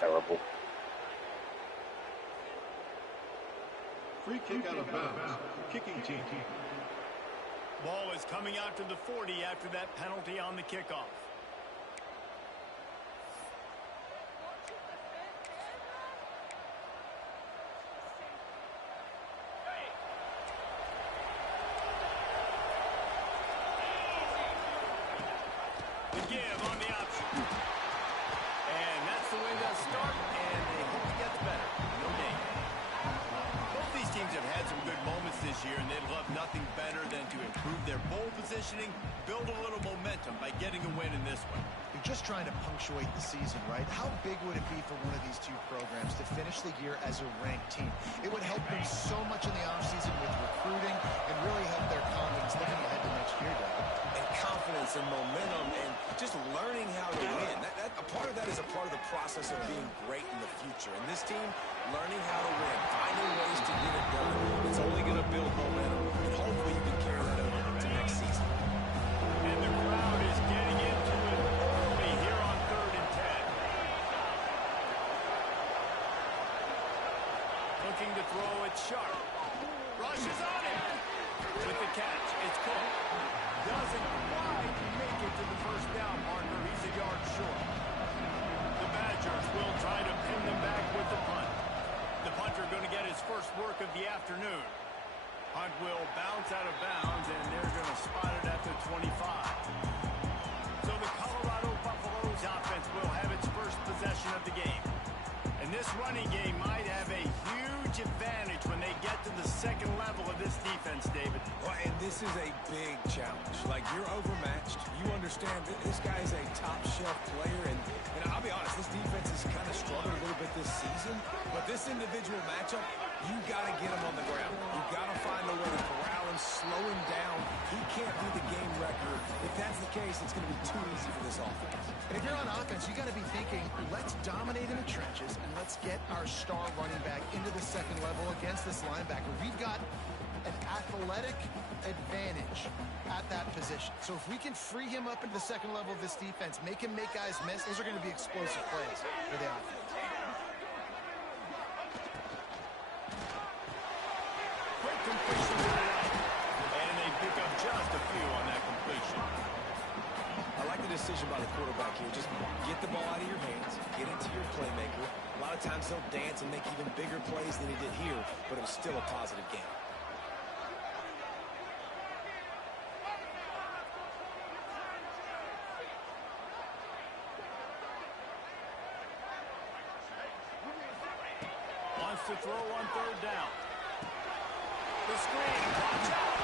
terrible. Free kick out of bounds. Kicking team. Ball is coming out to the 40 after that penalty on the kickoff. The give on the option. And that's the way they'll start, and they hope it gets better. No game. Both these teams have had some good moments this year, and they'd love nothing better than to improve their bowl positioning, build a little momentum by getting a win in this one. You're just trying to punctuate the season, right? How big would it be for one of these two programs to finish the year as a ranked team? It would help them so much in the offseason with recruiting and really help their confidence looking ahead to next year, David. And confidence and momentum and just learning how to win. A part of that is a part of the process of being great in the future. And this team, learning how to win, finding ways to get it done. It's only going to build momentum, and hopefully you can carry that over to next season. And the crowd is getting into it early here on 3rd and 10. Looking to throw it sharp. Rushes on it. With the catch, it's Cook. Doesn't quite make it to the first down marker. He's a yard short. The Badgers will try to pin them back with the punt. The punter going to get his first work of the afternoon. Punt will bounce out of bounds, and they're going to spot it at the 25. So the Colorado Buffaloes offense will have its first possession of the game. And this running game might have a huge advantage when they get to the second level of this defense, David. Well, and this is a big challenge. Like, you're overmatched. You understand that this guy is a top-shelf player, and I'll be honest, this defense has kind of struggled a little bit this season. But this individual matchup, you got to get him on the ground. You got to find a way to corral him, slow him down. He can't be the game wrecker. If that's the case, it's going to be too easy for this offense. And if you're on offense, you got to be thinking, let's dominate in the trenches and let's get our star running back into the second level against this linebacker. We've got an athletic advantage at that position. So if we can free him up into the second level of this defense, make him make guys miss, those are going to be explosive plays for the offense. Quick completion to the right. And they pick up just a few on that completion. I like the decision by the quarterback here. Just get the ball out of your hands, get it to your playmaker. A lot of times he'll dance and make even bigger plays than he did here, but it was still a positive game. Wants to throw on 3rd down. The screen, watch out.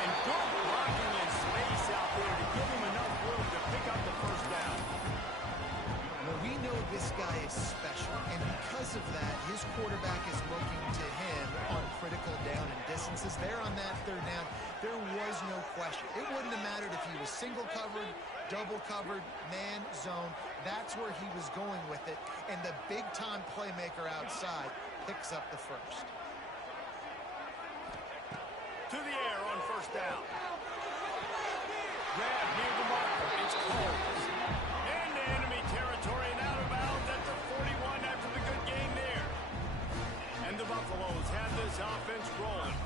And good blocking in space out there to give him enough room to pick up the first down. Well, we know this guy is special, and because of that, his quarterback is looking to him on critical down and distances. There on that 3rd down, there was no question. It wouldn't have mattered if he was single covered, double covered, man, zone. That's where he was going with it, and the big-time playmaker outside picks up the first. To the air on 1st down. Grab near the marker. It's close. Into enemy territory and out of bounds at the 41 after the good game there. And the Buffaloes have this offense rolling.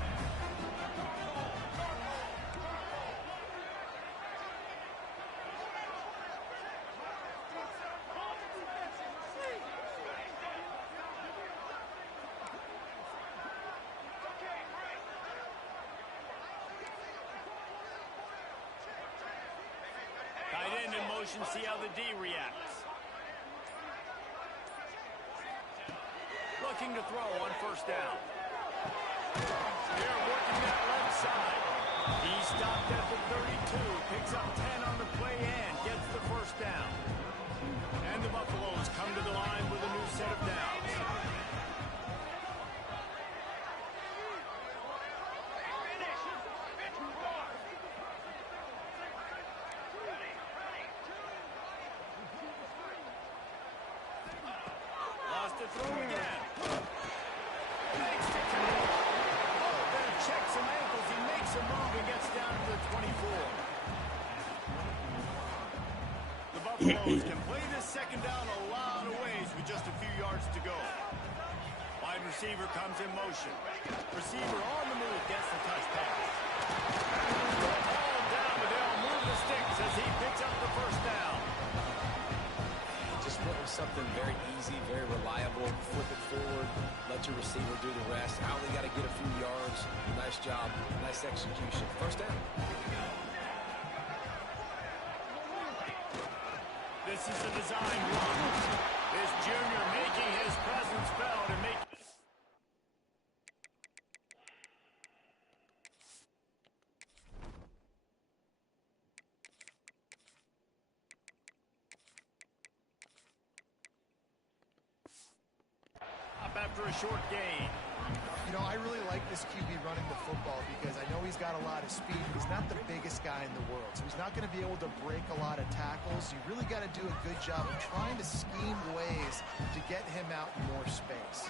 Tight end in motion, see how the D reacts. Looking to throw on 1st down. They're working that left side. He stopped at the 32, picks up 10 on the play and gets the 1st down. And the Buffaloes come to the line with a new set of downs. Lost to throw again. Makes the tackle. Oh, then checks some ankles. He makes a move and gets down to the 24. The Buffaloes can play this 2nd down a lot of ways with just a few yards to go. Wide receiver comes in motion. Receiver on the move, gets the touch pass. Ball down, but they'll move the sticks as he picks up the first down. Just went with something very easy, very reliable. Flip it forward, let your receiver do the rest. I only got to get a few yards. Nice job, nice execution. First down. This is a design run. This junior making his presence felt and making... after a short gain. You know, I really like this QB running the football because I know he's got a lot of speed. He's not the biggest guy in the world, so he's not going to be able to break a lot of tackles. You really got to do a good job of trying to scheme ways to get him out in more space.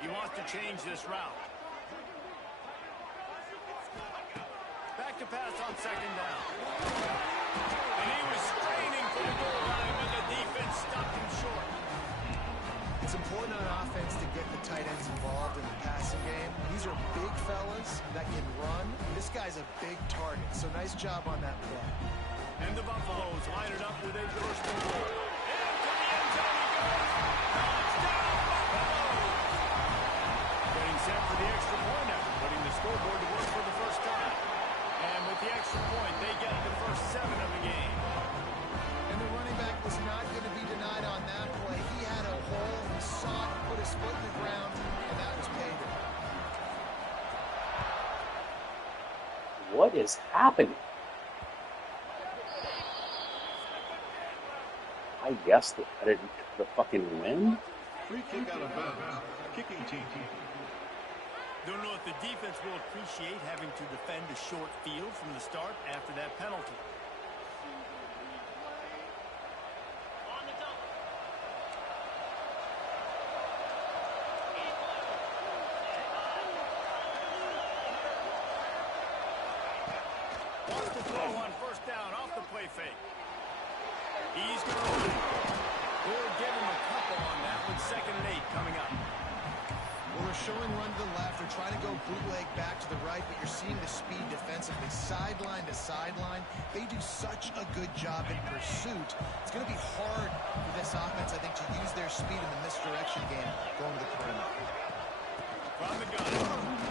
He wants to change this route. Back to pass on second down. And he was straining for the goal line, but the defense stopped him short. It's important on offense to get the tight ends involved in the passing game. These are big fellas that can run. This guy's a big target, so nice job on that play. And the Buffaloes line it up with a first and goal. Into the end zone he goes. Touchdown, Buffaloes! Getting set for the extra point after putting the scoreboard to work for the first time. And with the extra point, they get the first 7 of the game. And the running back was not going to be denied on that play. He had a hole, he saw it, put his foot in the ground, and that was payday. What is happening? I guess they cut it into the fucking wind. Free kick out of bounds. Kicking team. Don't know if the defense will appreciate having to defend a short field from the start after that penalty. Wants to throw on first down off the play fake. He's going to run. We'll give him a couple on that with 2nd and 8 coming up. Well, they're showing run to the left. They're trying to go bootleg back to the right, but you're seeing the speed defensively, sideline to sideline. They do such a good job in pursuit. It's going to be hard for this offense, I think, to use their speed in the misdirection game going to the perimeter. From the gun,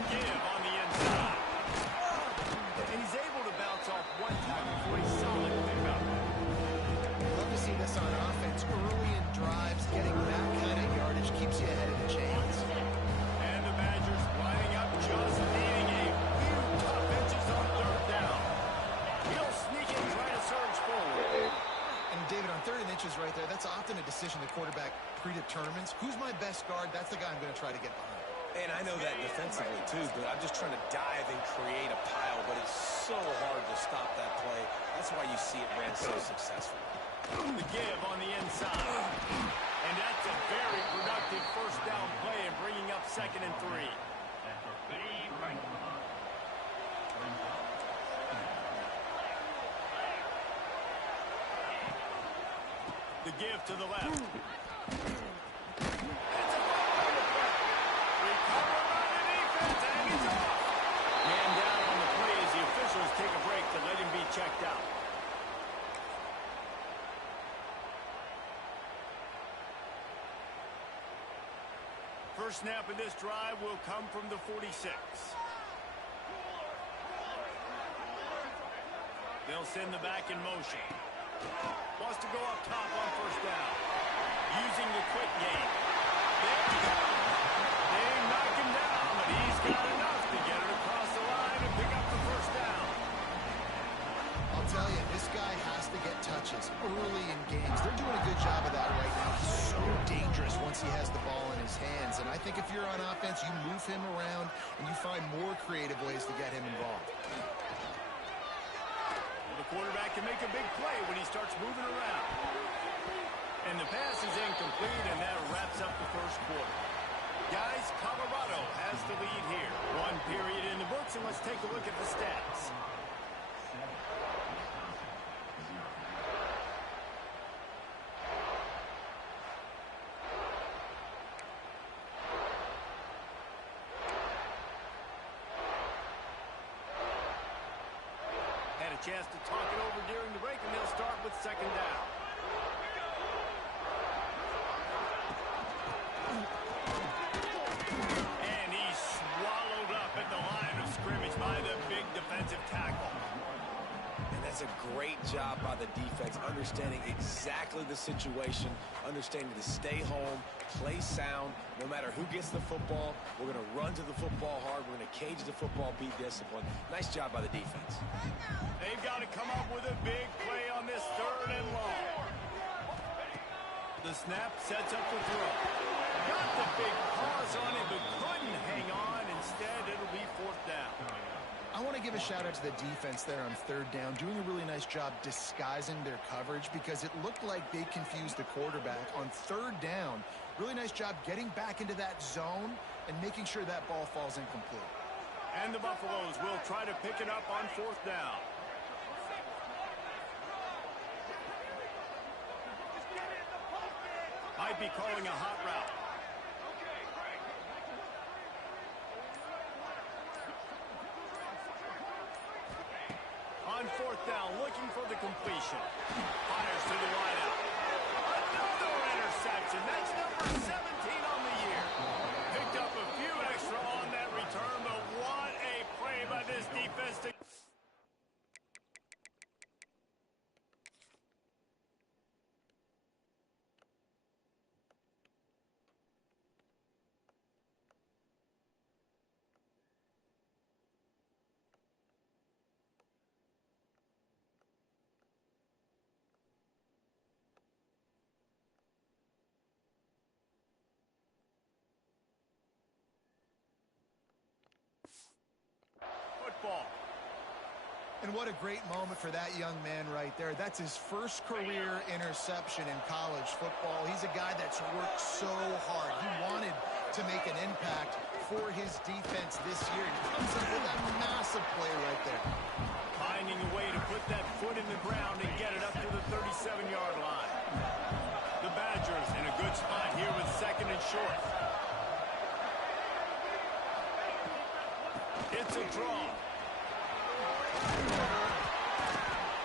give on the inside. And he's able to bounce off one time before he's solid with it out. Love to see this on offense. Early in drives, getting that kind of yardage keeps you ahead of the chains. And the Badgers lining up, just needing a few tough inches on 3rd down. He'll sneak in, try to surge forward. And David, on 3rd and inches right there, that's often a decision the quarterback predetermines. Who's my best guard? That's the guy I'm going to try to get behind. And I know that defensively, too, but I'm just trying to dive and create a pile, but it's so hard to stop that play. That's why you see it ran so successful. The give on the inside. And that's a very productive first down play and bringing up 2nd and 3. The give to the left. Take a break to let him be checked out. First snap of this drive will come from the 46. They'll send the back in motion. Wants to go up top on first down. Using the quick game. There he goes. They knock him down, but he's got enough to get it across the line and pick up the first down. I'll tell you, this guy has to get touches early in games. They're doing a good job of that right now. He's so dangerous once he has the ball in his hands. And I think if you're on offense, you move him around and you find more creative ways to get him involved. Well, the quarterback can make a big play when he starts moving around. And the pass is incomplete, and that wraps up the first quarter. Guys, Colorado has the lead here. 1 period in the books, and let's take a look at the stats. chance to talk it over during the break, and they'll start with second down. And he's swallowed up at the line of scrimmage by the big defensive tackle. And that's a great job by the defense, understanding exactly the situation, understanding to stay home, play sound. No matter who gets the football, we're going to run to the football hard. We're going to cage the football, be disciplined. Nice job by the defense. They've got to come up with a big play on this third and long. The snap sets up the throw. Got the big pause on it, but couldn't hang on. Instead, it'll be fourth down. I want to give a shout out to the defense there on third down, doing a really nice job disguising their coverage because it looked like they confused the quarterback on third down. Really nice job getting back into that zone and making sure that ball falls incomplete. And the Buffaloes will try to pick it up on fourth down. Might be calling a hot route. On fourth down, looking for the completion. Fires to the wideout. Another interception. That's number 17 on the year. Picked up a few extra on that return, but what a play by this defense to... Football. And what a great moment for that young man right there. That's his first career interception in college football. He's a guy that's worked so hard. He wanted to make an impact for his defense this year. He comes up with that massive play right there. Finding a way to put that foot in the ground and get it up to the 37-yard line. The Badgers in a good spot here with second and short. It's a draw.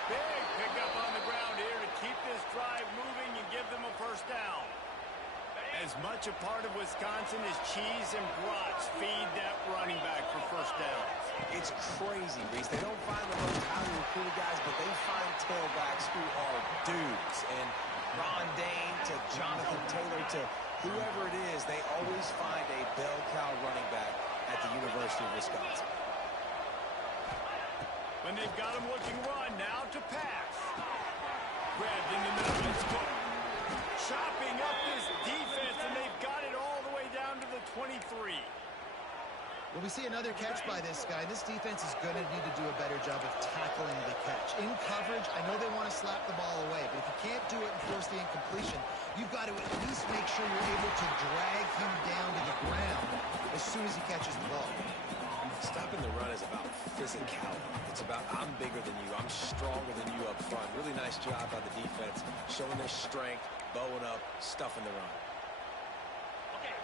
Big pickup on the ground here to keep this drive moving and give them a first down. As much a part of Wisconsin as cheese and brats feed that running back for first downs. It's crazy, Reese. They don't find the most highly recruited guys, but they find tailbacks who are dudes. And Ron Dane to Jonathan Taylor to whoever it is, they always find a bell cow running back at the University of Wisconsin. When they've got him looking run, now to pass. Grabbed in the middle, it's good. Chopping up this defense, and they've got it all the way down to the 23. Well, we see another catch by this guy. This defense is going to need to do a better job of tackling the catch. In coverage, I know they want to slap the ball away, but if you can't do it and force the incompletion, you've got to at least make sure you're able to drag him down to the ground as soon as he catches the ball. Stopping the run is about physicality. It's about I'm bigger than you. I'm stronger than you up front. Really nice job by the defense, showing their strength, bowing up, stuffing the run.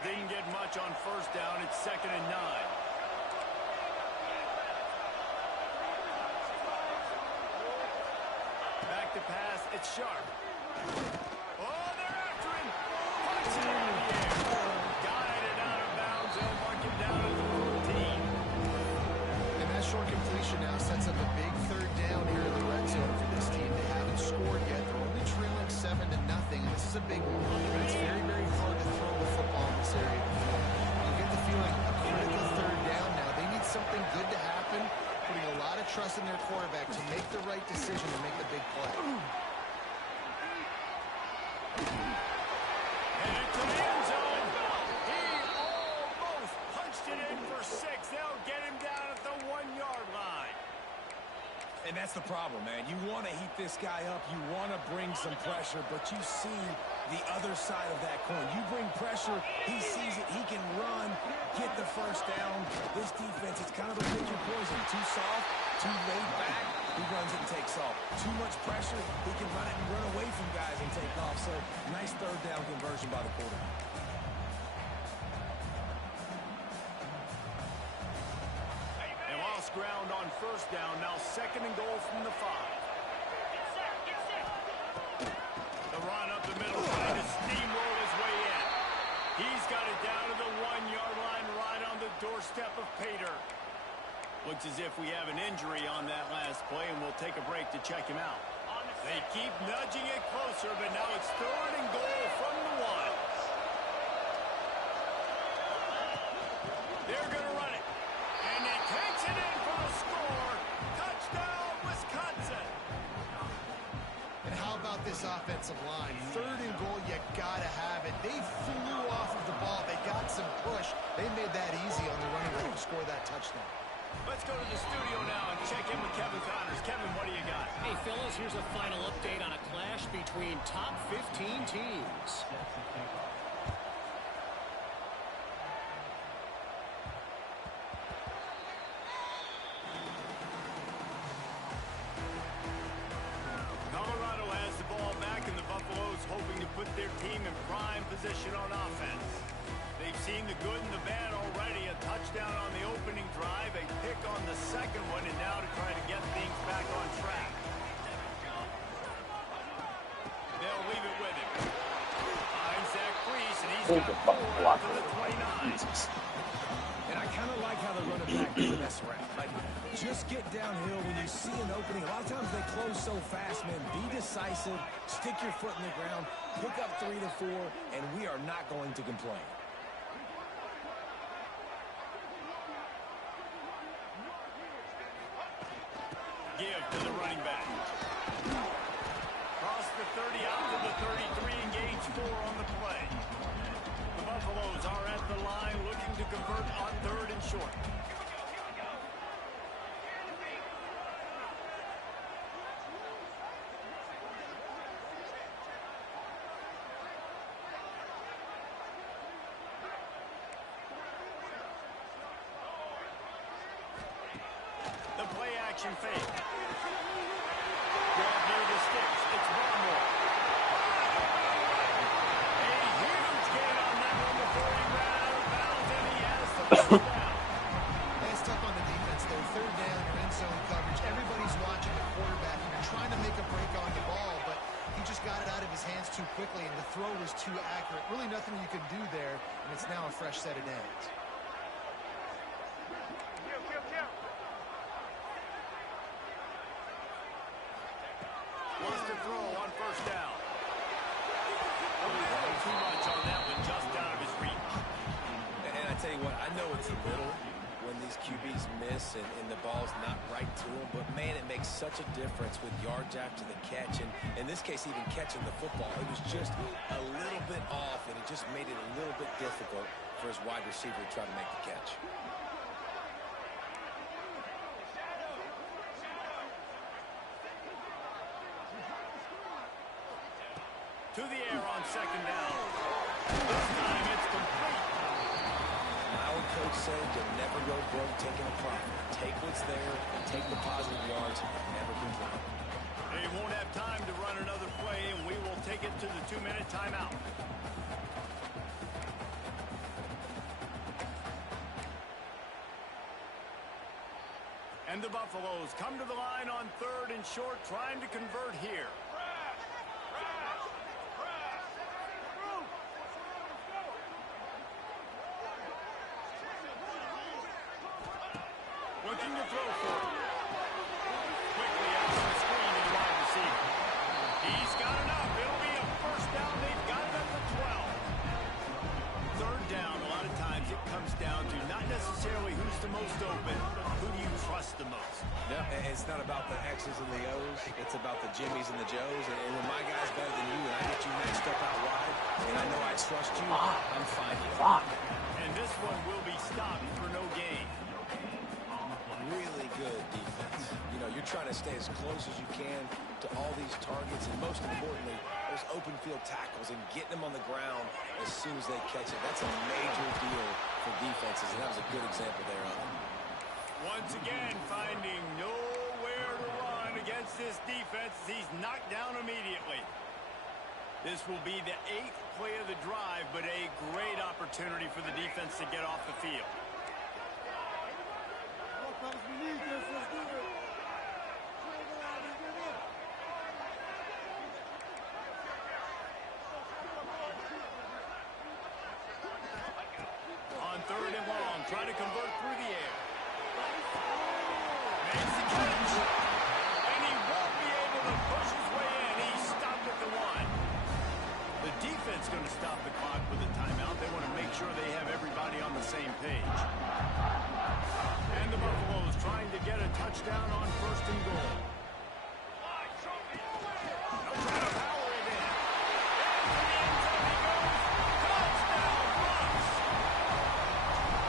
Didn't get much on first down. It's second and 9. Back to pass. It's Sharp. Oh, they're after him. Puts it into the air. Guided out of bounds. They'll mark him down at the 14. And that short completion now sets up a big third down here in the red zone for this team. They haven't scored yet. They're only trailing 7-0. This is a big one. It's very, very hard to throw the football in this area. You get the feeling a critical third down now. They need something good to happen, putting a lot of trust in their quarterback to make the right decision and make the big play. And into the end zone. He almost punched it in for 6. They'll get him down at the 1-yard line. And that's the problem, man. You want to heat this guy up. You want to bring some pressure, but you see the other side of that coin. You bring pressure, he sees it, he can run, get the first down. This defense, it's kind of a pitcher poison. Too soft, too laid back, he runs it and takes off. Too much pressure, he can run it and run away from guys and take off. So, nice third down conversion by the quarterback. ground on first down. Now 2nd and goal from the 5. The run up the middle, trying to steamroll his way in. He's got it down to the 1-yard line, right on the doorstep of Pater. Looks as if we have an injury on that last play, and we'll take a break to check him out. They keep nudging it closer, but now it's 3rd and goal from the 1. They're going to run it. And he takes it in for a score. Touchdown, Wisconsin. And how about this offensive line? 3rd and goal, you got to have it. They flew off of the ball. They got some push. They made that easy on the running back to score that touchdown. Let's go to the studio now and check in with Kevin Connors. Kevin, what do you got? Hey, fellas, here's a final update on a clash between top 15 teams. Colorado has the ball back, and the Buffaloes hoping to put their team in prime position on offense. They've seen the good and the bad already. A touchdown on the opening drive, a pick on the 2nd one, and now to try to get things back on track. They'll leave it with him. Finds Zach Priest, and he's got 4 to the 29. And I kind of like how the running back doesn't mess around. Like, just get downhill when you see an opening. A lot of times they close so fast, man. Be decisive, stick your foot in the ground, pick up 3 to 4, and we are not going to complain. Give to the running back. Cross the 30 out to the 33, engage 4 on the play. The Buffaloes are at the line looking to convert on 3rd and short. The play action fake. Grab near the sticks. It's Barmore. A huge gain on that one before he ran out of bounds, and he has the first down. That's tough on the defense, though. 3rd down, you're in zone coverage. Everybody's watching the quarterback, and you're trying to make a break on the ball, but he just got it out of his hands too quickly, and the throw was too accurate. Really nothing you can do there, and it's now a fresh set of downs. Wants to throw on 1st down. A little too much on that one, just out of his reach. And I tell you what, I know it's a little when these QBs miss and the ball's not right to them, but man, it makes such a difference with yards after the catch, and in this case, even catching the football. It was just a little bit off, and it just made it a little bit difficult for his wide receiver to try to make the catch. To the air on 2nd down. This time it's complete. Our coach said to never go broke taking a profit. Take what's there, take the positive yards, and never complain. They won't have time to run another play, and we will take it to the 2-minute timeout. And the Buffaloes come to the line on 3rd and short, trying to convert here. Looking to throw for it. Quickly out to the screen to the wide receiver. He's got enough. It'll be a 1st down. They've got it at the 12. 3rd down, a lot of times it comes down to not necessarily who's the most open, but who do you trust the most? Yeah, it's not about the X's and the O's. It's about the Jimmys and the Joes. And when my guy's better than you and I get you matched up out wide, and I know I trust you, I'm fine with it. And this one will be stopped for no gain. Really good defense. You know, you're trying to stay as close as you can to all these targets, and most importantly, those open field tackles and getting them on the ground as soon as they catch it. That's a major deal for defenses, and that was a good example there of it. Once again, finding nowhere to run against this defense. He's knocked down immediately. This will be the 8th play of the drive, but a great opportunity for the defense to get off the field. trying to convert through the air. Makes the catch. And he won't be able to push his way in. He stopped at the 1. The defense going to stop the clock with a timeout. They want to make sure they have everybody on the same page. And the Buffaloes trying to get a touchdown on 1st and goal. They'll try to power it in. Into the end zone he goes. Touchdown, Bucks!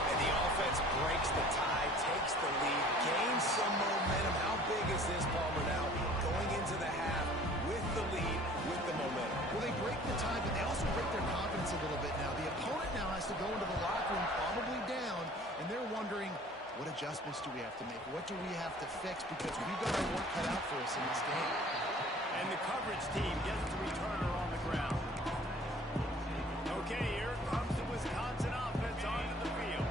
And the offense breaks the tie, takes the lead, gains some momentum. How big is this, Palmer, now? Going into the half with the lead, with the momentum. Well, they break the tie, but they also break their confidence a little bit now. The opponent now has to go into the locker room probably down, and they're wondering, what adjustments do we have to make? What do we have to fix? Because we've got our work cut out for us in this game. And the coverage team gets the returner on the ground. Okay, here comes the Wisconsin offense onto the field.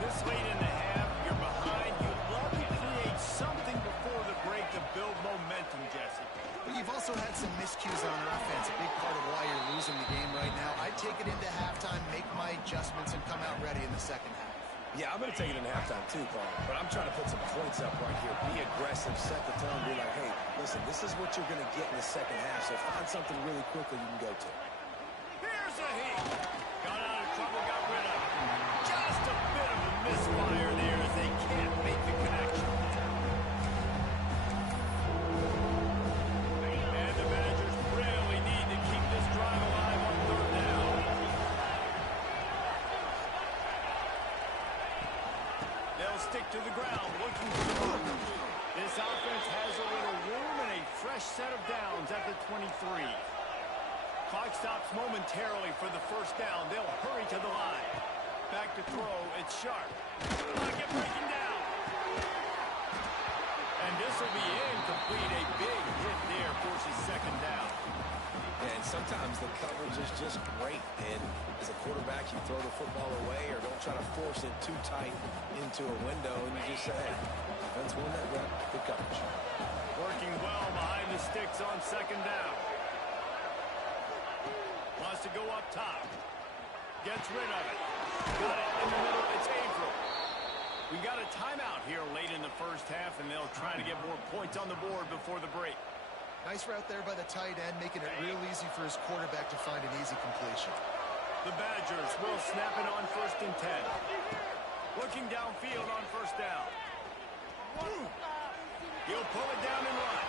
This late in the half, you're behind. You'd love to create something before the break to build momentum, Jesse. But you've also had some miscues on offense, a big part of why you're losing the game right now. I'd take it into halftime, make my adjustments, and come out ready in the second half. Yeah, I'm going to take it in halftime too, Paul. But I'm trying to put some points up right here. Be aggressive, set the tone, be like, hey, listen, this is what you're going to get in the second half, so find something really quickly you can go to. Here's a heat. Got out of trouble, got rid of it. Just a bit of a misfire there as they can't make the connection. And the Badgers really need to keep this drive alive on 3rd down. They'll stick to the ground, looking for the ball. This offense has a little room and a fresh set of downs at the 23. Clock stops momentarily for the 1st down. They'll hurry to the line. Back to throw. It's Sharp. Pocket breaking down. And this will be incomplete. A big hit there forces 2nd down. And sometimes the coverage is just great. And as a quarterback, you throw the football away or don't try to force it too tight into a window. And you just say, hey, defense won that rep. Good coverage. Working well behind the sticks on 2nd down. Wants to go up top. Gets rid of it. Got it in the middle. It's April. We got a timeout here late in the 1st half, and they'll try to get more points on the board before the break. Nice route there by the tight end, making it real easy for his quarterback to find an easy completion. The Badgers will snap it on 1st and 10. Looking downfield on 1st down. He'll pull it down and run.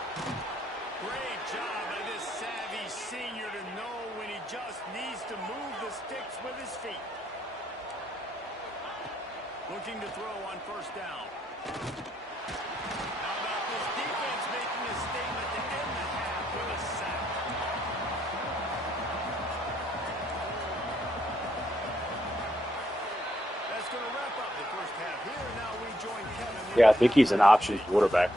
Great job by this savvy senior to know when he just needs to move the sticks with his feet. Looking to throw on 1st down. How about this defense making a statement to end the half with a sack? That's going to wrap up the 1st half here. Now we join Kevin. Yeah, I think he's an option quarterback.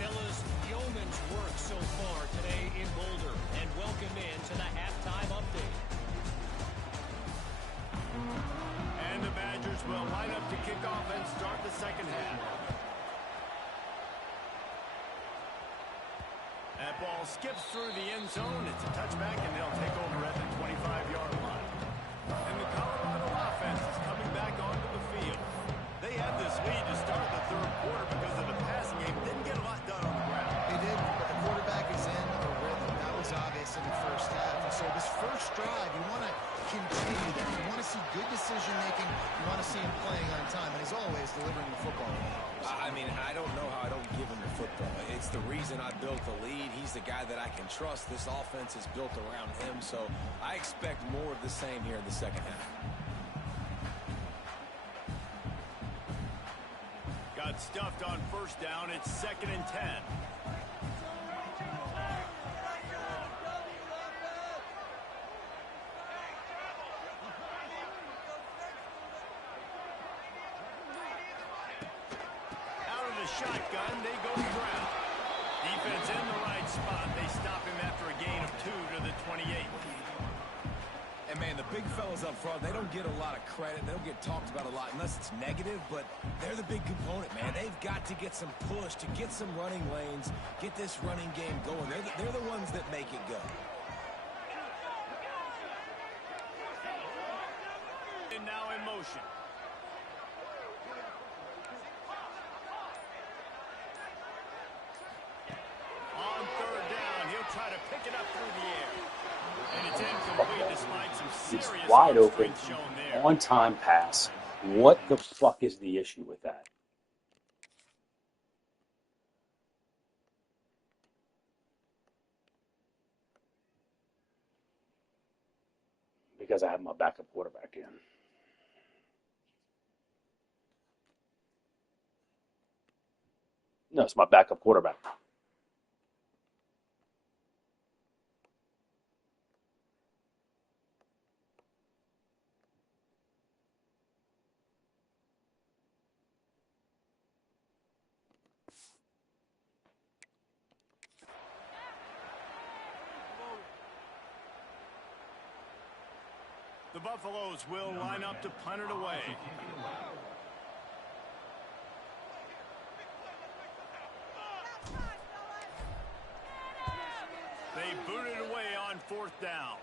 Fellas, yeoman's work so far today in Boulder, and welcome in to the halftime update. And the Badgers will line up to kick off and start the 2nd half. That ball skips through the end zone. It's a touchback, and they'll take over at the 25-yard line. And the Colorado offense is coming back onto the field. They had this lead to start the 3rd quarter because of the passing game. Didn't get a lot done on the ground. They did, but the quarterback is in a rhythm. That was obvious in the 1st half. And so this 1st drive, you want to continue that. You want to see good decision-making. You want to see him playing on time. And as always, delivering the football. I mean, I don't know how I don't give him the football. It's the reason I built the lead. He's the guy that I can trust. This offense is built around him, so I expect more of the same here in the 2nd half. Got stuffed on 1st down. It's 2nd and 10. Shotgun, they go to ground. Defense in the right spot. They stop him after a gain of 2 to the 28. And, man, the big fellas up front, they don't get a lot of credit. They don't get talked about a lot unless it's negative, but they're the big component, man. They've got to get some push, to get some running lanes, get this running game going. They're the ones that make it go. motion. On third down, he'll try to pick it up through the air. And it's incomplete despite some It's serious wide arm open, strength shown there. on-time pass. What the fuck is the issue with that? Because I have my backup quarterback in. No, it's my backup quarterback. The Buffaloes will line up to punt it away. They boot it away on fourth down.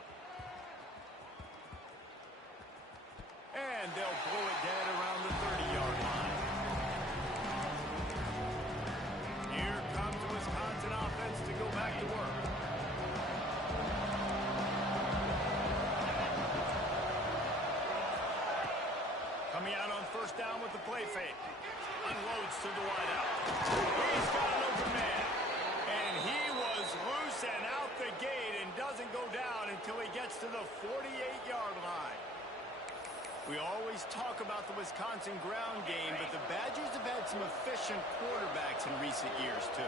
And they'll blow it dead around the 30-yard line. Here comes the Wisconsin offense to go back to work. Coming out on first down with the play fake. Unloads to the wideout. He's got an open man. And he was loose and out the gate and doesn't go down until he gets to the 48-yard line. We always talk about the Wisconsin ground game, but the Badgers have had some efficient quarterbacks in recent years, too.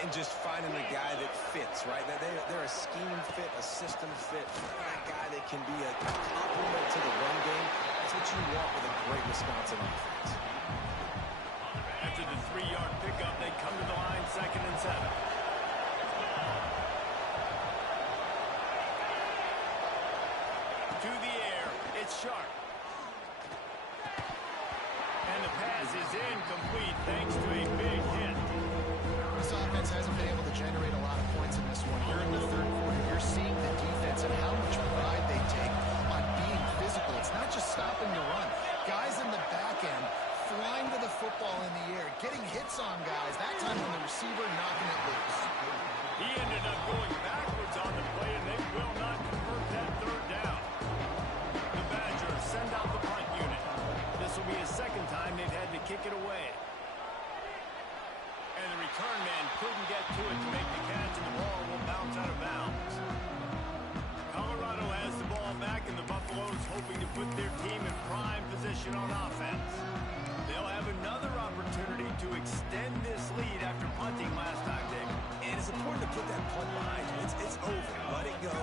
And just finding a guy that fits, right? They're a scheme fit, a system fit. A guy that can be a complement to the run game. That's what you want with a great Wisconsin offense. After the 3-yard pickup, they come to the line 2nd and 7. To the air, it's Sharp. And the pass is incomplete thanks to a big hit. This offense hasn't been able to generate a lot of points in this one. Here in the third quarter, you're seeing the defense and how much pride they take on being physical. It's not just stopping the run. Guys in the back end flying to the football in the air, getting hits on guys, that time on the receiver knocking it loose. He ended up going backwards on the play, and they will not convert that third down. The Badgers send out the punt unit. This will be his second time they've had to kick it away. And the return man couldn't get to it to make the catch, and the ball will bounce out of bounds. Colorado has the ball back, and the Buffaloes hoping to put their team in prime position on offense. They'll have another opportunity to extend this lead after punting last time, David. And it's important to put that punt behind you. It's over. Let it go.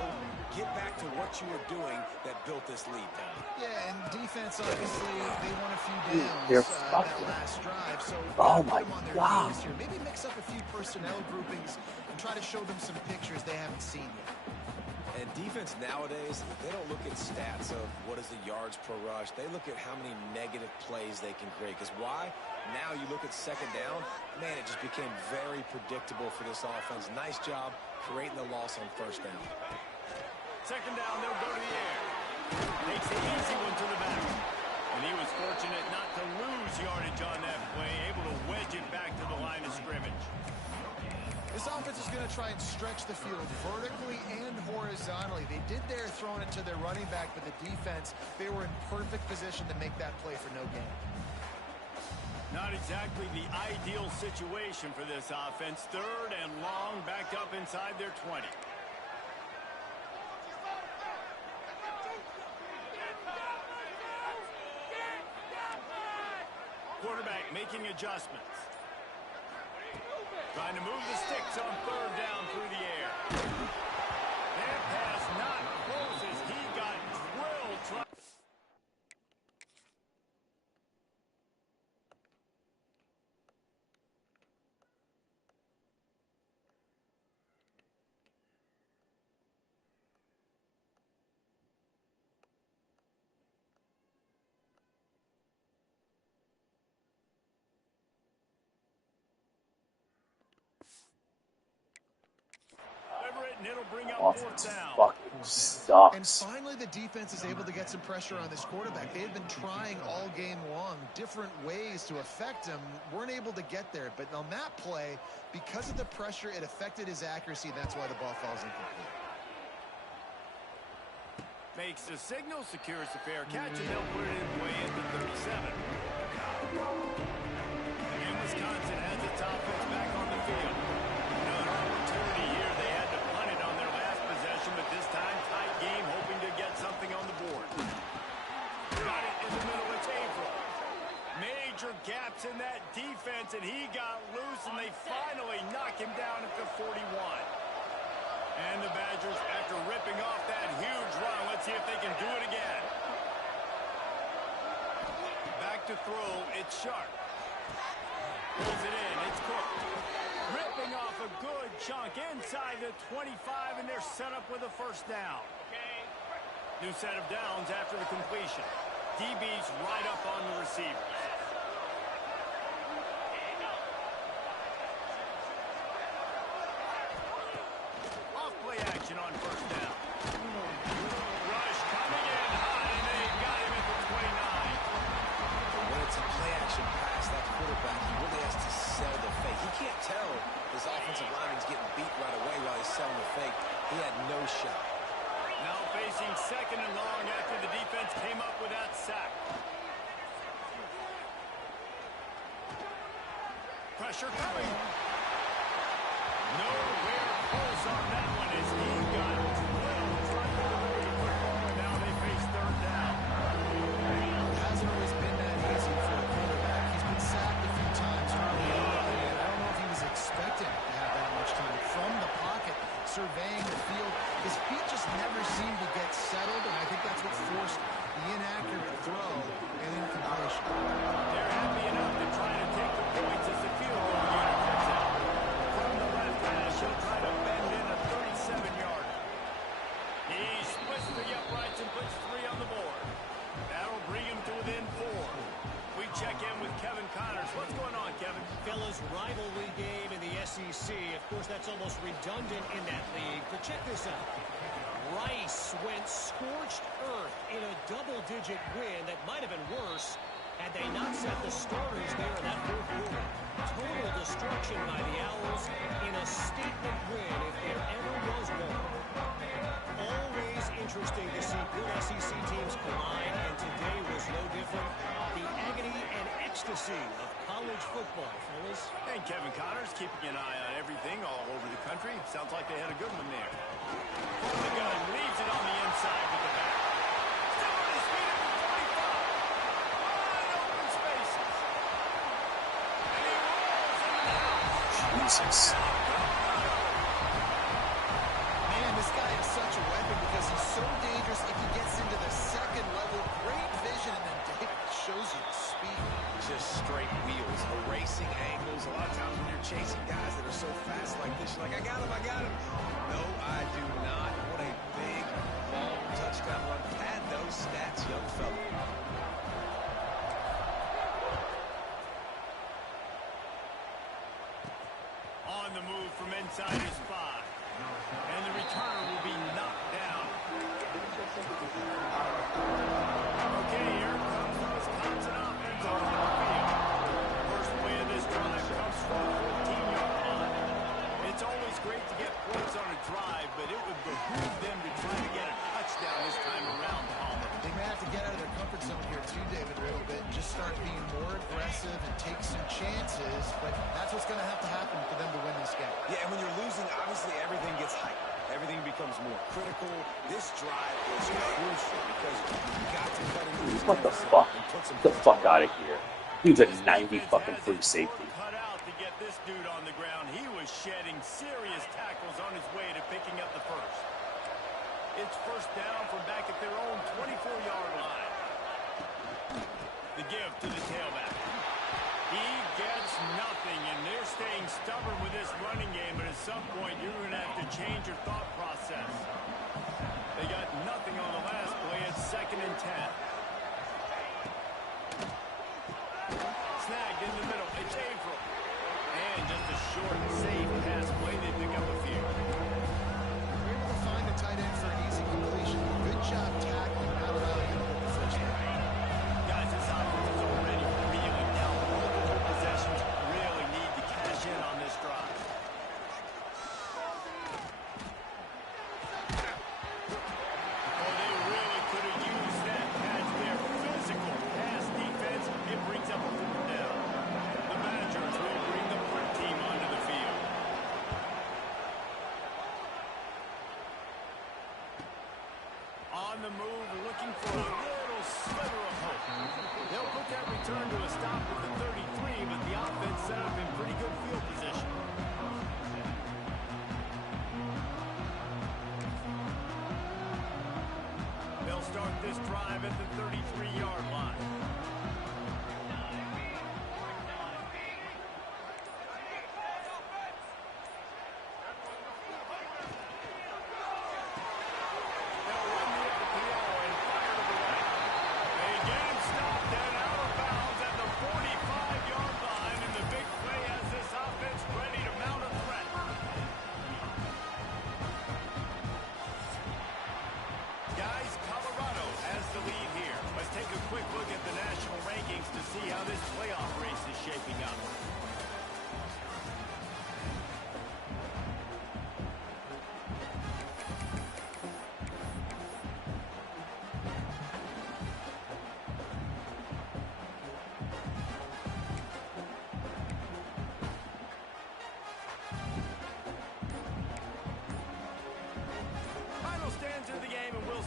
Get back to what you were doing that built this lead down. Yeah, and defense, obviously, they won a few downs they're that fucking. last drive. So Oh, put my them on their God. heels here. Maybe mix up a few personnel groupings and try to show them some pictures they haven't seen yet. And defense nowadays, they don't look at stats of what is the yards per rush. They look at how many negative plays they can create. Because why? Now you look at second down, man, it just became very predictable for this offense. Nice job creating the loss on first down. Second down, they'll go to the air. Takes the easy one to the back. And he was fortunate not to lose yardage on that play, able to wedge it back to the line of scrimmage. This offense is going to try and stretch the field vertically and horizontally. They did there throwing it to their running back, but the defense, they were in perfect position to make that play for no gain. Not exactly the ideal situation for this offense. Third and long, backed up inside their 20. Quarterback making adjustments. Trying to move the sticks on third down through the air. That pass not close as he got drilled. and it'll bring up Offense 4th down. fucking And sucks. finally, the defense is able to get some pressure on this quarterback. They had been trying all game long different ways to affect him, weren't able to get there. But on that play, because of the pressure, it affected his accuracy, and that's why the ball falls incomplete. Makes the signal, secures the fair catch, and they'll put it in play at the 37. And Wisconsin has its offense back on the field. Another opportunity here. They had to punt it on their last possession, but this time tight game, hoping to get something on the board. Got it in the middle of April. Major gaps in that defense, and he got loose, and they finally knock him down at the 41. And the Badgers, after ripping off that huge run, let's see if they can do it again. Back to throw, it's Sharp. Pulls it in, it's Cook. Ripping off a good chunk inside the 25, and they're set up with a 1st down. New set of downs after the completion. DB's right up on the receivers. Off-play action on 1st down. Rush coming in hot, and they got him at the 29. When it's a play-action pass, that quarterback, he really has to sell the fake. He can't tell his offensive lineman's getting beat right away while he's selling the fake. He had no shot. Now facing 2nd and long after the defense came up with that sack. Pressure coming. Nowhere close on that one as he got drilled trying to deliver the football, and now they face 3rd down. It hasn't always been that easy for a quarterback. He's been sacked a few times early on, and I don't know if he was expecting to have that much time from the pocket, surveying the field. His feet just never seem to get settled, and I think that's what forced the inaccurate throw and incompletion. They're happy enough to try to take the points as the field goal unit comes out. From the left hash, he'll try to bend in a 37-yarder. He splits the uprights and puts 3 on the board. That'll bring him to within 4. We check in with Kevin Connors. What's going on, Kevin? Fellas, rivalry game in the SEC. Of course, that's almost redundant in that league. But check this out. Rice went scorched earth in a double-digit win that might have been worse had they not set the starters there in that 4th quarter. Total destruction by the Owls in a statement win if there ever was one. Always interesting to see good SEC teams collide, and today was no different. The agony and ecstasy of college football, fellas. And Kevin Connors keeping an eye on everything all over the country. Sounds like they had a good one there. From the gun, leaves it on the inside with the back. Still on his feet at the 45. Wide open spaces. And he rolls in and out. Jesus. Man, this guy is such a weapon because he's so dangerous if he gets into the 2nd level. Great vision, and then Dave shows you the speed. Just straight wheels, erasing angles. A lot of times when you're chasing guys that are so fast like this, you're like, I got him, I got him. No, I do not. What a big, long touchdown run. Pad those stats, young fella. On the move from inside his 5. And the returner will be knocked down. Okay, here comes the Wisconsin offense on the field. First play of this drive comes from the 14-yard line. It's always great to get points on a drive, but it would behoove them to try to get a touchdown this time around, Palmer. They may have to get out of their comfort zone here too, David, a little bit, and just start being more aggressive and take some chances, but that's what's going to have to happen for them to win this game. Yeah, and when you're losing, obviously everything gets hyped. Everything becomes more critical. This drive is crucial because you've got to cut into What the fuck? Get the fuck out of here. Dude's a 90 fucking free safety. Cut out to get this dude on the ground. He was shedding serious tackles on his way to picking up the 1st. It's 1st down from back at their own 24-yard line. The give to the tailback. He gets nothing, and they're staying stubborn with this running game, but at some point you're going to have to change your thought process. They got nothing on the last play. It's 2nd and 10. Snagged in the middle. It's April. And just a short, safe pass play. They pick up a few. On the move, looking for a little sliver of hope. They'll put that return to a stop with the 33, but the offense set up in pretty good field position. They'll start this drive at the 33-yard line.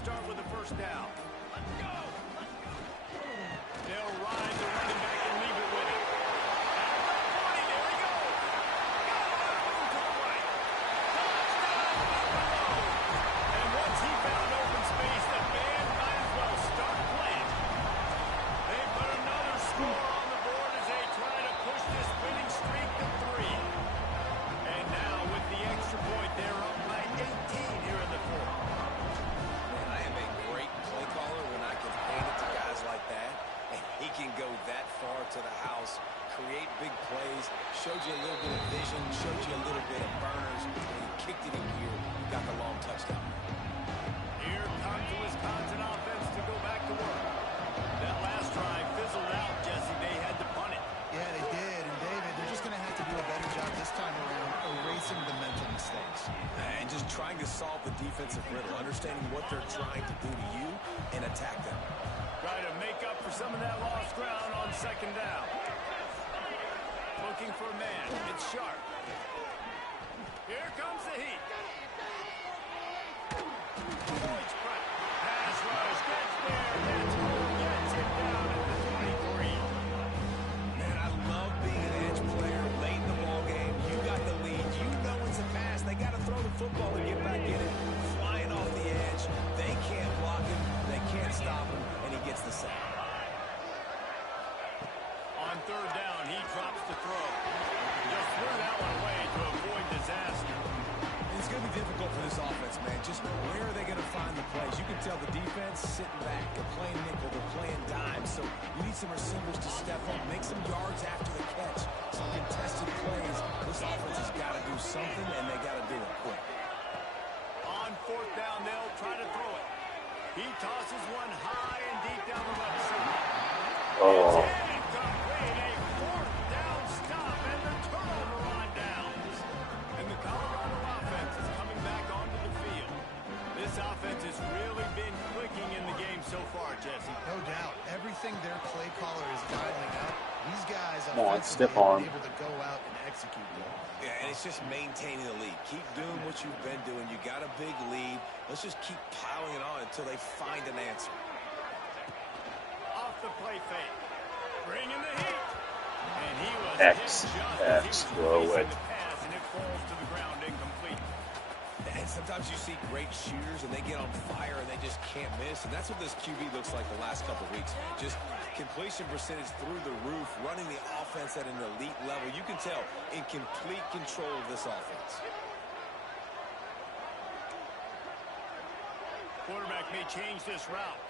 Start with the first down. Let's go! They'll ride the running back and leave it with him. There he goes. Got to the right. And once he found open space, the band might as well start playing. They put another score on the board as they try to push this winning streak to 3. And now with the extra point, they're up by 18 here in the fourth. He can go that far to the house, create big plays, showed you a little bit of vision, showed you a little bit of burners, and he kicked it in gear, got the long touchdown. Here comes the Wisconsin offense to go back to work. That last drive fizzled out, Jesse. They had to punt it. Yeah, they did. And, David, they're just going to have to do a better job this time around erasing the mental mistakes. And just trying to solve the defensive riddle, understanding what they're trying to do to you and attack them. Try to make up for some of that lost ground on second down. Looking for a man. It's Sharp. Here comes the heat. Pass rush gets there. Gets it down at the 23. Man, I love being an edge player late in the ball game. You got the lead. You know it's a pass. They got to throw the football and get back in it. Flying off the edge. They can't block him. They can't stop him. Gets the sack. On third down, he drops the throw. Just threw that one away to avoid disaster. It's going to be difficult for this offense, man. Just where are they going to find the plays? You can tell the defense sitting back. They're playing nickel. They're playing dime. So you need some receivers to step up, make some yards after the catch, some contested plays. This offense has got to do something, and they got to do it quick. On fourth down, they'll try to throw it. He tosses one high and deep down the left side. Oh. It's incomplete. A fourth down stop and the turnover on downs. And the Colorado offense is coming back onto the field. This offense has really been clicking in the game so far, Jesse. No doubt. Everything their play caller is dialing up, these guys Come on, stiff are arm. able to go out and execute them. Yeah, and it's just maintaining the lead. Keep doing what you've been doing. You got a big lead. Let's just keep piling it on until they find an answer. Off the play fake. Bringing the heat. And he was X, throw it. The pass, and it falls to the ground incomplete. And sometimes you see great shooters, and they get on fire, and they just can't miss. And that's what this QB looks like the last couple of weeks. Just completion percentage through the roof, running the offense at an elite level. You can tell in complete control of this offense. Quarterback may change this route.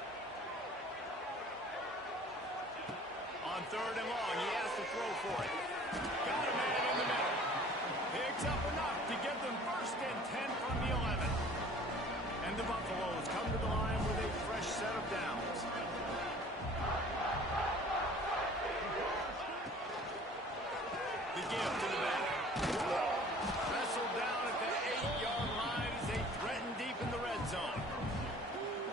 On third and long, he has to throw for it. Got a man in the middle. Picks up enough to give them first and 10 from the 11. And the Buffaloes come to the line with a fresh set of downs. The give to the back. Wrestled down at the 8-yard line as they threaten deep in the red zone.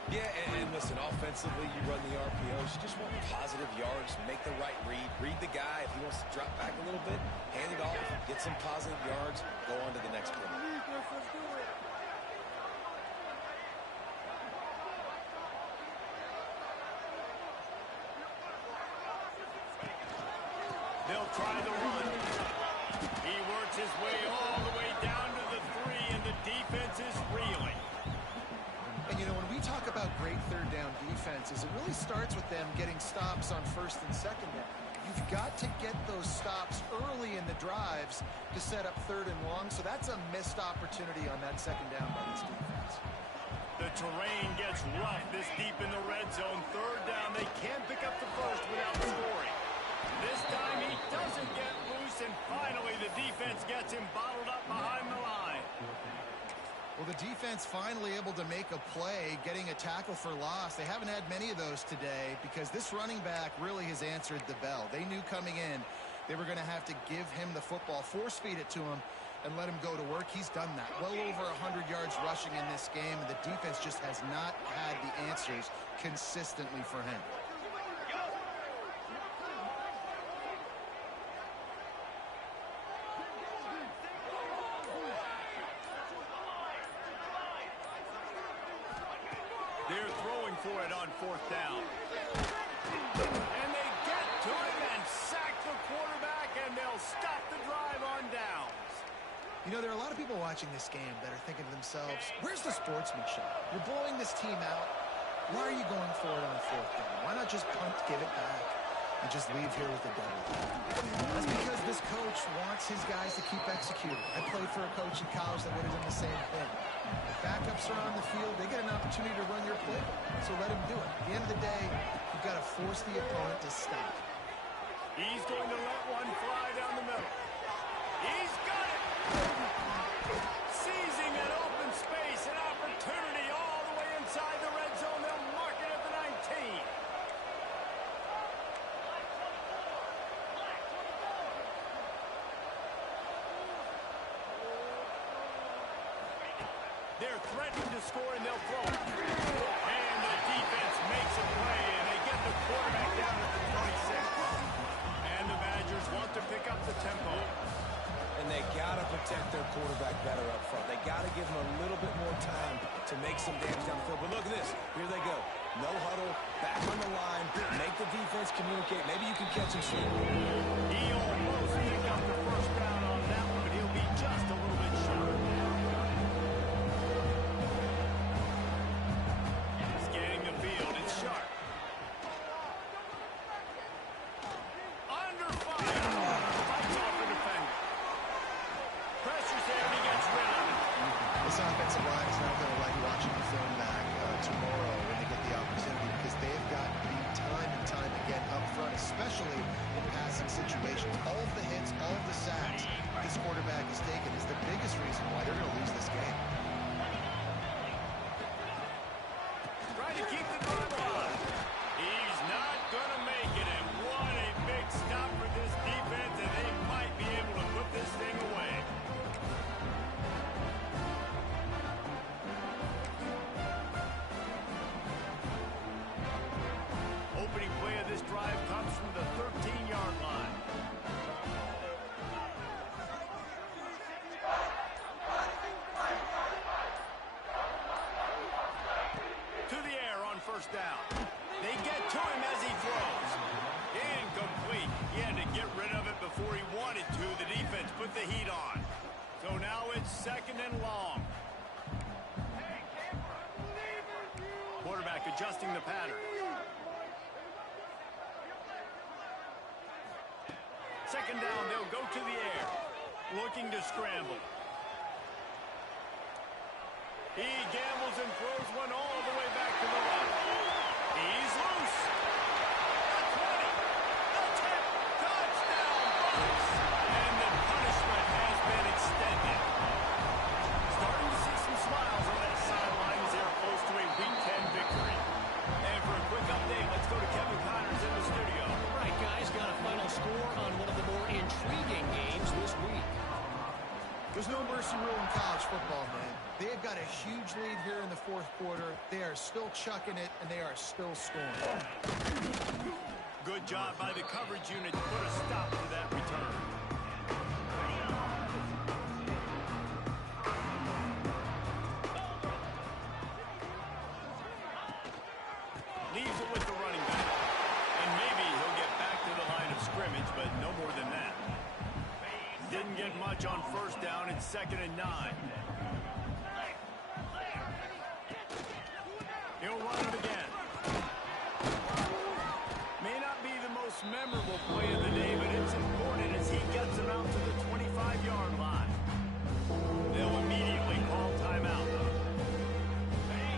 Yeah, and listen, offensively, you run the RPOs. You just want positive yards, make the right read. Read the guy. If he wants to drop back a little bit, hand it off, get some positive yards, go on to the next play. try the run. He works his way all the way down to the 3, and the defense is reeling. And, you know, when we talk about great third down defenses, it really starts with them getting stops on first and second down. You've got to get those stops early in the drives to set up third and long, so that's a missed opportunity on that second down by this defense. The terrain gets rough this deep in the red zone. Third down, they can't pick up the first without scoring. This time he doesn't get loose, and finally the defense gets him bottled up behind the line. Well, the defense finally able to make a play, getting a tackle for loss. They haven't had many of those today because this running back really has answered the bell. They knew coming in they were going to have to give him the football, force feed it to him, and let him go to work. He's done that. Well over 100 yards rushing in this game, and the defense just has not had the answers consistently for him. They're throwing for it on fourth down. And they get to him and sack the quarterback, and they'll stop the drive on downs. You know, there are a lot of people watching this game that are thinking to themselves, where's the sportsmanship? You're blowing this team out. Why are you going for it on fourth down? Why not just punt, give it back, and just leave here with a double? That's because this coach wants his guys to keep executing. I played for a coach in college that would have done the same thing. If backups are on the field, they get an opportunity to run your playbook, so let him do it. At the end of the day, you've got to force the opponent to stop. He's going to let one fly down the middle. He's got it! Seizing an open space, an opportunity all the way inside the red zone. They'll mark it at the 19. They're threatening to score, and they'll throw it. And the defense makes a play, and they get the quarterback down at the 26. And the Badgers want to pick up the tempo. And they got to protect their quarterback better up front. They got to give him a little bit more time to make some damage down the field. But look at this. Here they go. No huddle, back on the line, make the defense communicate. Maybe you can catch him sleeping. He almost picked up the first down on that one, but he'll be just a little bit short. Scanning the field, it's Sharp. Under fire. Fights off the defender. Pressure's there, and he gets rid of it. This offensive line is not going to like watching the film back tomorrow when they get the opportunity because they've got beat time and time again up front, especially in passing situations. All of the hits, all of the sacks this quarterback has taken is the biggest reason why they're going to lose this game. Trying to keep the drive alive. He's not going to make it, and what a big stop for this defense, and they might be able to put this thing away. Opening play of this drive comes from the 13-yard line. To the air on first down. They get to him as he throws. Incomplete. He had to get rid of it before he wanted to. The defense put the heat on. So now it's second and long. Quarterback adjusting the pattern. Second down, they'll go to the air. Looking to scramble. He gambles and throws one all the way back to the left. He's loose. The 20. The 10. Touchdown, Bucks. And the punishment has been extended. Starting to see some smiles on that sideline as they're close to a Week 10 victory. And for a quick update, let's go to Kevin Connors in the studio. All right, guys, got a final score on one of the more intriguing games this week. There's no mercy rule in college football, man. They've got a huge lead here in the fourth quarter. They are still chucking it, and they are still scoring. Good job by the coverage unit to put a stop to that return. Leaves it with the running back. And maybe he'll get back to the line of scrimmage, but no more than that. pitch on first down. It's 2nd and 9. He'll run it again. May not be the most memorable play of the day, but it's important as he gets him out to the 25-yard line. They'll immediately call timeout.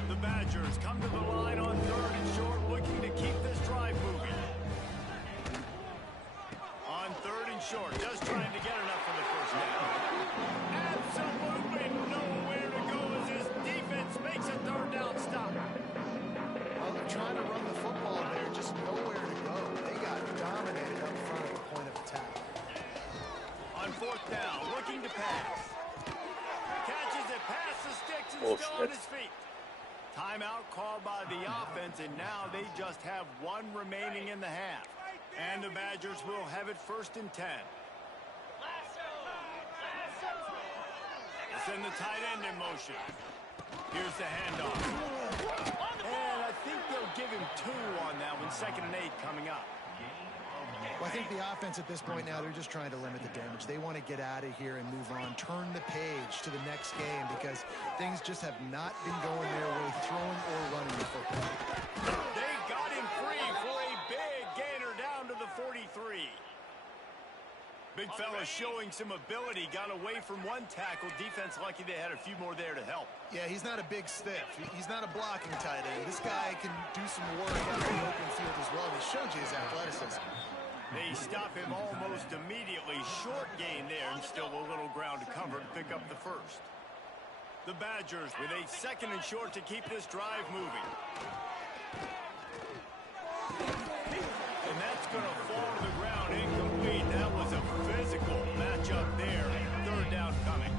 The Badgers come to the line on 3rd and short, looking to keep this drive moving. On 3rd and short, just trying to get enough for the first down. Absolutely nowhere to go as his defense makes a 3rd down stop. Well, they're trying to run the football there, just nowhere to go. They got dominated up front at the point of attack. On 4th down, looking to pass. Catches it past the sticks and still on his feet. Timeout called by the offense, and now they just have 1 remaining in the half. And the Badgers will have it 1st and 10. Send the tight end in motion. Here's the handoff. And I think they'll give him 2 on that one. 2nd and 8 coming up. Well, I think the offense at this point now, they're just trying to limit the damage. They want to get out of here and move on, turn the page to the next game because things just have not been going their way, throwing or running the football. They got him free for a big gainer down to the 43. Big fella showing some ability, got away from 1 tackle. Defense lucky they had a few more there to help. Yeah, he's not a big stiff. He's not a blocking tight end. This guy can do some work out in the open field as well. He showed you his athleticism. They stop him almost immediately. Short gain there and still a little ground to cover to pick up the first. The Badgers with a 2nd and short to keep this drive moving. And that's going to fall to the ground incomplete. That was a physical matchup there. 3rd down coming.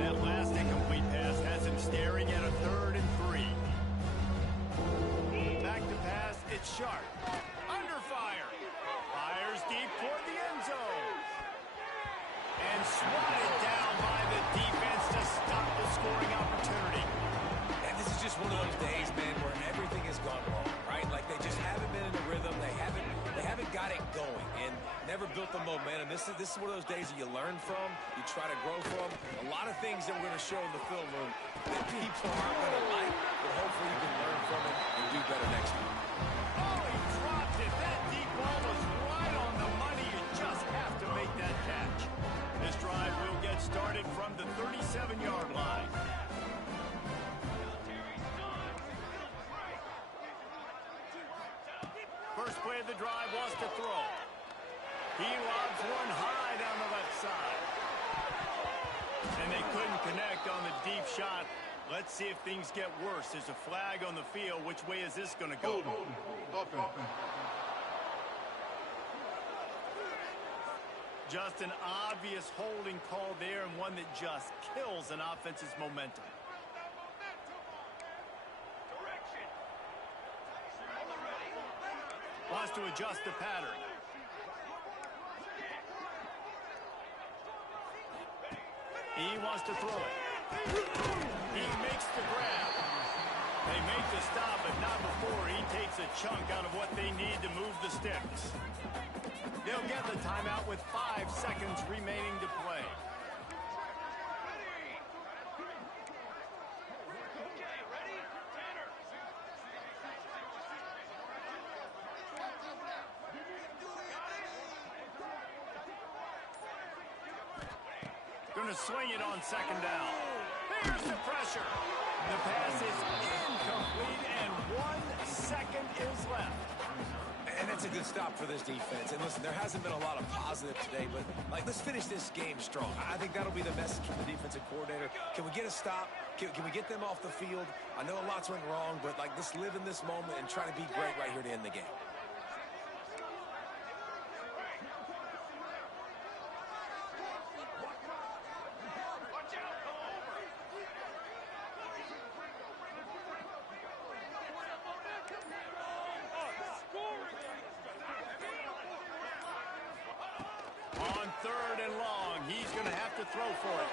That last incomplete pass has him staring at a 3rd and 3. Back to pass, it's Sharp. Under fire. Fires deep toward the end zone. And swatted down by the defense to stop the scoring opportunity. And this is just one of those days, man, where everything has gone wrong, right? Like they just haven't been in a rhythm. They haven't got it going and never built the momentum. This is one of those days that you learn from, you try to grow from. A lot of things that we're going to show in the film room that people aren't going to like, but hopefully you can learn from it and do better next time. Oh, he dropped it. That deep ball was right on the money. You just have to make that catch. This drive will get started from the 37-yard line. First play of the drive wants to throw. He lobs one high down the left side. And they couldn't connect on the deep shot. Let's see if things get worse. There's a flag on the field. Which way is this going to go? Just an obvious holding call there and one that just kills an offense's momentum. Wants to adjust the pattern. He wants to throw it. He makes the grab. They make the stop, but not before he takes a chunk out of what they need to move the sticks. They'll get the timeout with 5 seconds remaining to play. Going to swing it on 2nd down. There's the pressure. The pass is incomplete, and 1 second is left. And that's a good stop for this defense. And listen, there hasn't been a lot of positive today, but let's finish this game strong. I think that'll be the message from the defensive coordinator. Can we get a stop? Can we get them off the field? I know a lot's went wrong, but let's live in this moment and try to be great right here to end the game. On 3rd and long, he's going to have to throw for it.